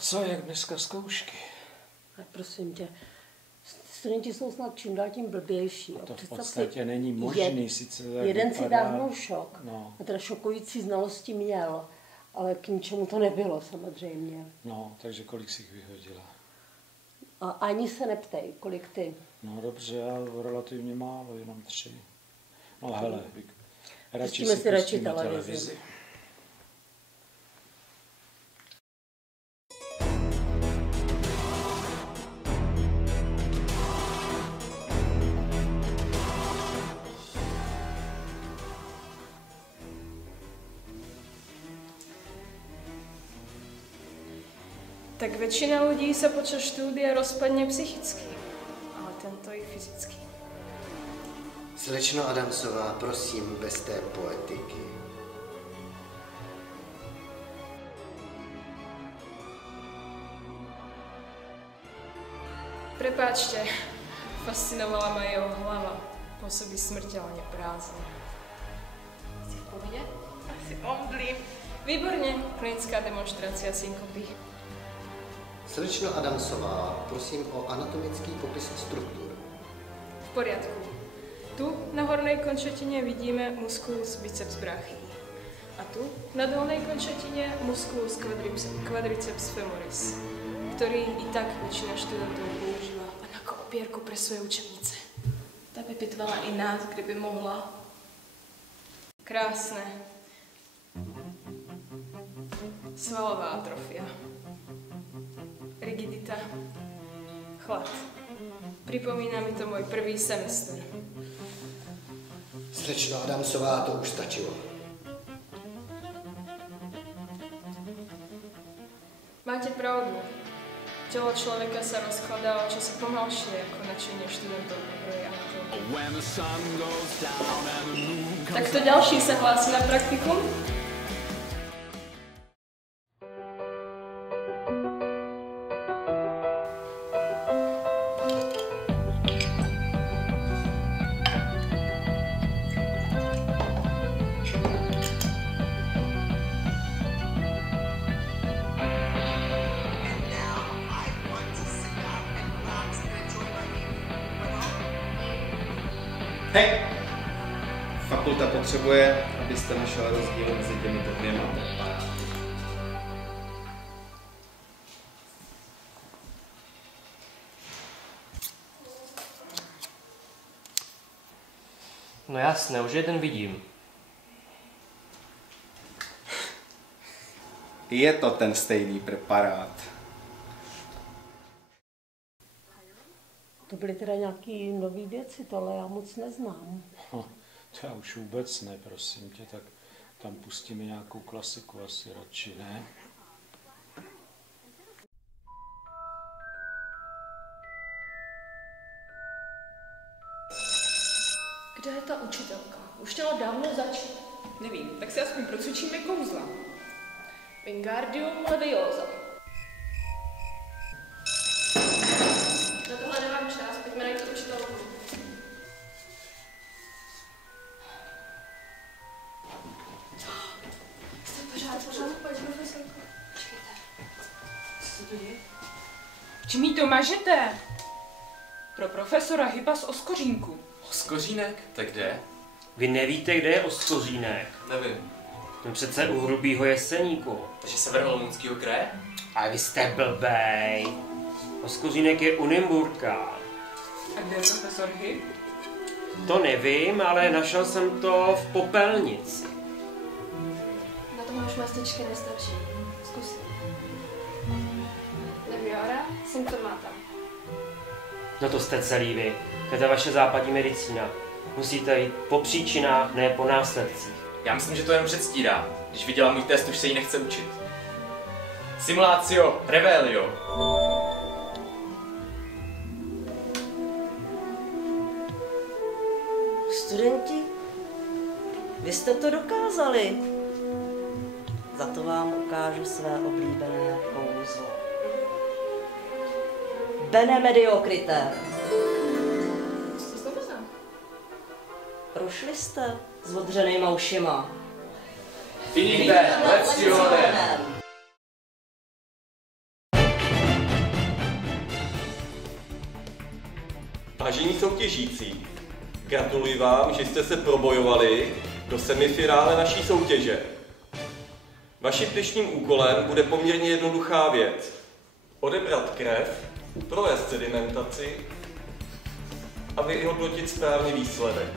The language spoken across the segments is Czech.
co, jak dneska zkoušky? Tak prosím tě, studenti jsou snad čím dál tím blbější. To v podstatě není možný, sice tak jeden vypadá... si dávnul šok, no. a teda šokující znalosti měl, ale k ničemu to nebylo samozřejmě. No, takže kolik jsi jich vyhodila? A ani se neptej, kolik ty. No dobře, já relativně málo, jenom 3. No hele, Pustíme si radši televizi. Tak většina lidí se počas studia rozpadne psychicky, ale tento i fyzicky. Slečno Adamsová, prosím, bez té poetiky. Prepáčte, fascinovala ma jeho hlava. Působí smrtelně prázdně. Jsi v pohodě? Asi omdlím. Výborně, klinická demonstrace synkopy. Slečno Adamsová, prosím o anatomický popis struktur. V poriadku. Tu na hornej končetině vidíme musculus biceps brachii. A tu na dolnej končetině musculus quadriceps femoris, který i tak většina studentů používá jako opěrku pro své učebnice. Ta by pitvala i nás, kdyby mohla. Krásné. Svalová atrofia. Rigidita. Chlad. Připomíná mi to můj první semestr. Slečno Adamsová, to už stačilo. Máte pravdu. Tělo člověka se rozkladá o čase pomalšie jako načení studentů první anatomie. Tak to další se hlásí na praktikum? Hej! Fakulta potřebuje, abyste našel rozdíl mezi těmito dvěma preparáty. No jasné, už jeden vidím. Je to ten stejný preparát. To byly teda nějaký nový věci, tohle já moc neznám. To já už vůbec ne, prosím tě, tak tam pustíme nějakou klasiku asi radši, ne? Kde je ta učitelka? Už chtěla dávno začít. Nevím, tak si aspoň procvičíme kouzla. Wingardium Leviosa. Na tohle nemám čas, pojďme najít učitelku. Jste pořád, pojď, profesorko. Počkejte. Co to je? Čím jí to mažete? Pro profesora Hypa z Oskořínku. Oskořínek? Tak kde? Vy nevíte, kde je Oskořínek? Nevím. No přece u Hrubýho Jeseníku. Takže severolovňského kraje? A vy jste blbej. Oskořínek je u Nymburka. A kde je profesor Hyp? To nevím, ale našel jsem to v popelnici. Na to máš mastičky nestačí. Zkus. Leviora, symptomata. No to jste celý vy. To je ta vaše západní medicína. Musíte jít po příčinách, ne po následcích. Já myslím, že to jen předstírá. Když viděla můj test, už se jí nechce učit. Simulatio, revelio. Studenti, vy jste to dokázali. Za to vám ukážu své oblíbené kouzlo. Bene mediocrité. Co to znamená? Prošli jste s odřenýma ušima. Finite, lezione. Vážení soutěžící, gratuluji vám, že jste se probojovali do semifinále naší soutěže. Vaším dnešním úkolem bude poměrně jednoduchá věc. Odebrat krev, provést sedimentaci a vyhodnotit správně výsledek.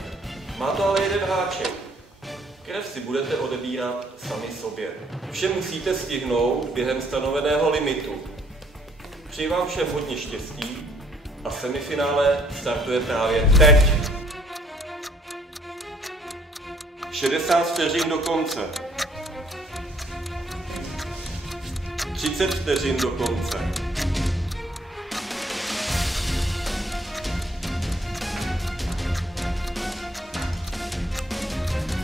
Má to ale jeden háček. Krev si budete odebírat sami sobě. Vše musíte stihnout během stanoveného limitu. Přeji vám všem hodně štěstí a semifinále startuje právě teď. 60 vteřin do konce. 30 vteřin do konce.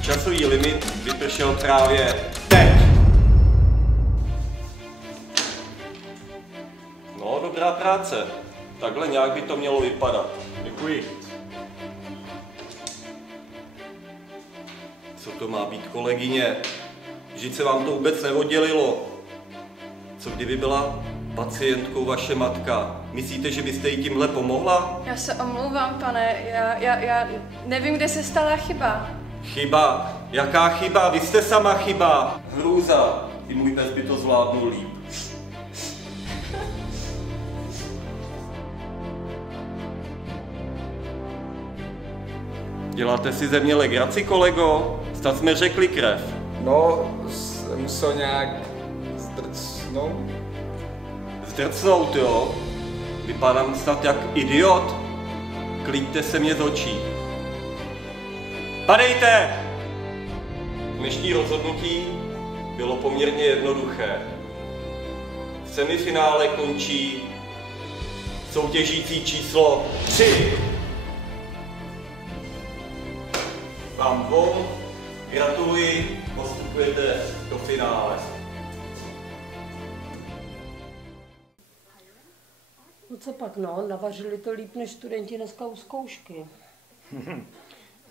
Časový limit vypršel právě teď. No, dobrá práce. Takhle nějak by to mělo vypadat. Děkuji. Co to má být, kolegyně? Vždyť se vám to vůbec neoddělilo. Co kdyby byla pacientkou vaše matka? Myslíte, že byste jí tímhle pomohla? Já se omlouvám, pane, já nevím, kde se stala chyba. Chyba? Jaká chyba? Vy jste sama chyba. Hrůza. I můj pes by to zvládnul líp. Děláte si ze mě legraci, kolego? Snad jsme řekli krev. No, jsem musel nějak zdrcnout. Zdrcnout, jo? Vypadám snad jak idiot. Klíďte se mě z očí. Padejte! Dnešní rozhodnutí bylo poměrně jednoduché. V semifinále končí soutěžící číslo 3. Vám dvou gratuluji, postupujete do finále. No co pak, no, navařili to líp než studenti dneska u zkoušky.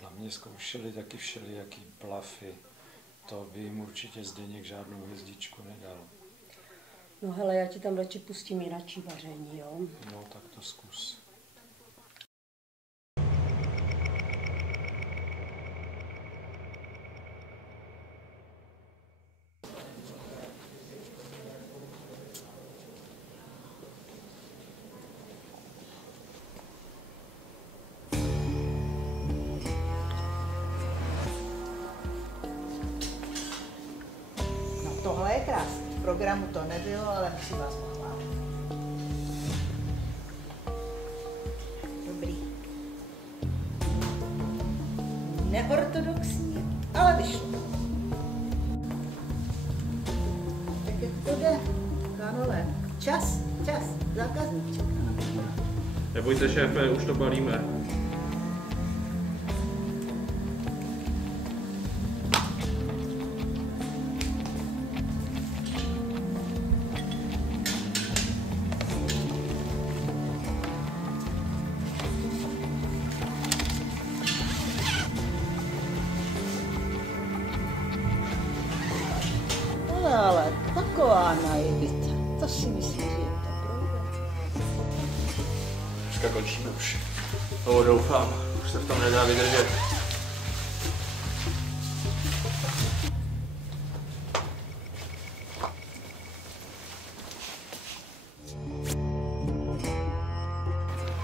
Na mě zkoušeli taky všelijaký blafy. To by jim určitě Zdeněk žádnou hvězdičku nedal. No hele, já ti tam radši pustím jináčí vaření, jo? No, tak to zkus. Tohle je krásné. V programu to nebylo, ale musím vás pochválit. Dobrý. Neortodoxní, ale vyšlo. Tak jak to jde, Karole? Čas, zákazník čeká. Nebojte, šéfe, už to balíme. Ale taková naivita, to si myslíš, že to projde? Dneska končíme už. No, doufám, už se v tom nedá vydržet.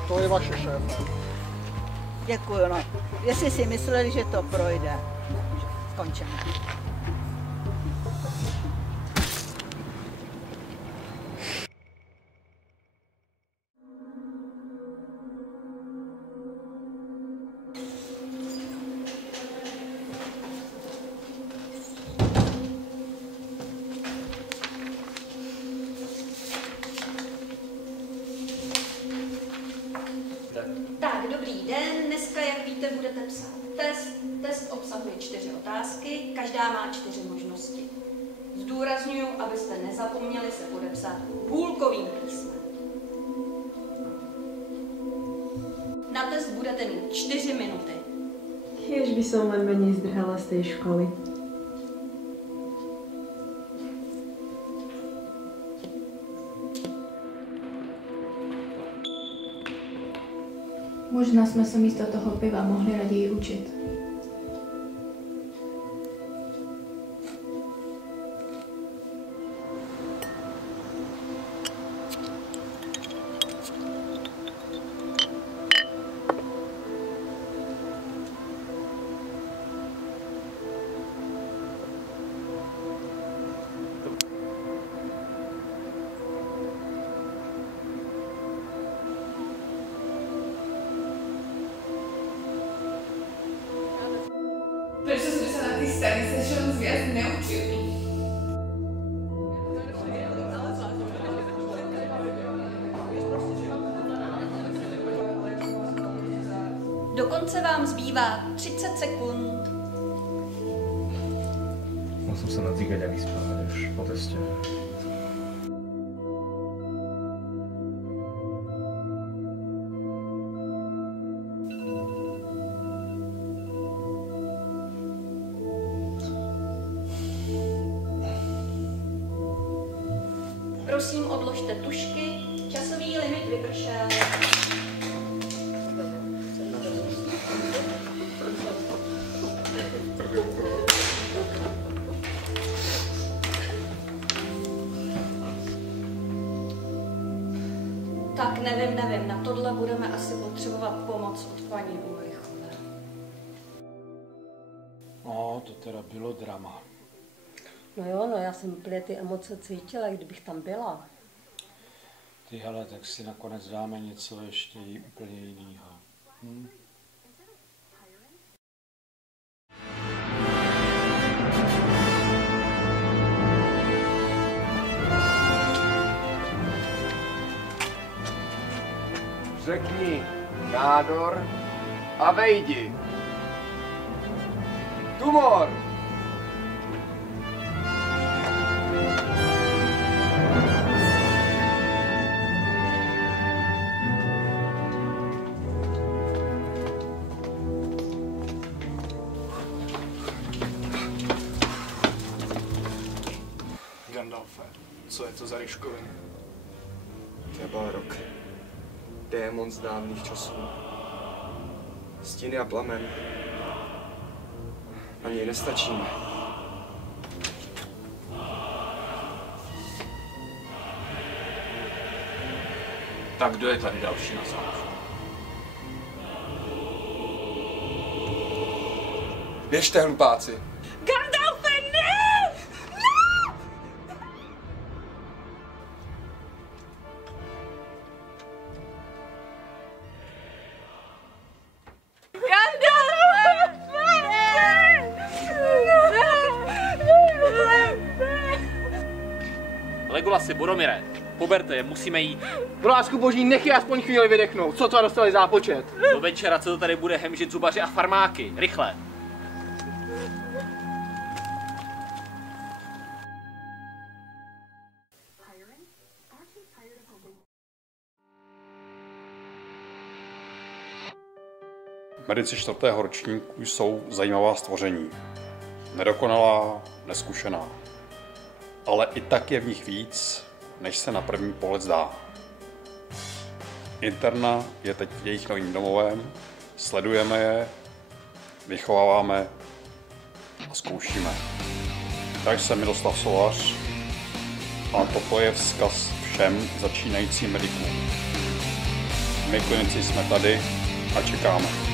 To je vaše, šéfe. Děkuju, no. Jestli si mysleli, že to projde, skončíme. Tak, dobrý den. Dneska, jak víte, budete psát test. Test obsahuje 4 otázky, každá má 4 možnosti. Zdůrazňuji, abyste nezapomněli se podepsat hůlkovým písmem. Na test budete mít 4 minuty. Jež by som len menej zdrhala z tej školy. Možná jsme se místo toho piva mohli raději učit. Proč jsme se na té stanice šel zvěst neučili? Dokonce vám zbývá 30 sekund. Musím se nadříkat a vyspát až po testě. Prosím, odložte tužky. Časový limit vypršel. Tak nevím, na tohle budeme asi potřebovat pomoc od paní Ulrichové. No, to teda bylo drama. No jo, no já jsem úplně ty emoce cítila, kdybych tam byla. Ty hele, tak si nakonec dáme něco ještě úplně jiného. Řekni nádor a vejdi. Tumor! Gandalfe, co je to za ryškoviny? Balrog. Démon z dávných časů. Stíny a plamen. Na něj nestačíme. Tak kdo je tady další na záleží? Běžte, hlupáci. Gandalfe, ne! Ne! Legolasi, Boromire, poberte je, musíme jít. Pro lásku boží, nech je aspoň chvíli vydechnout. Co to dostali zápočet? Do večera, co to tady bude hemžit zubaři a farmáky. Rychle. Medici 4. ročníku jsou zajímavá stvoření. Nedokonalá, neskušená. Ale i tak je v nich víc, než se na první pohled zdá. Interna je teď v jejich novým domovem, sledujeme je, vychováváme a zkoušíme. Takže jsem Miroslav Solař a toto je vzkaz všem začínajícím medikům. My klinici jsme tady a čekáme.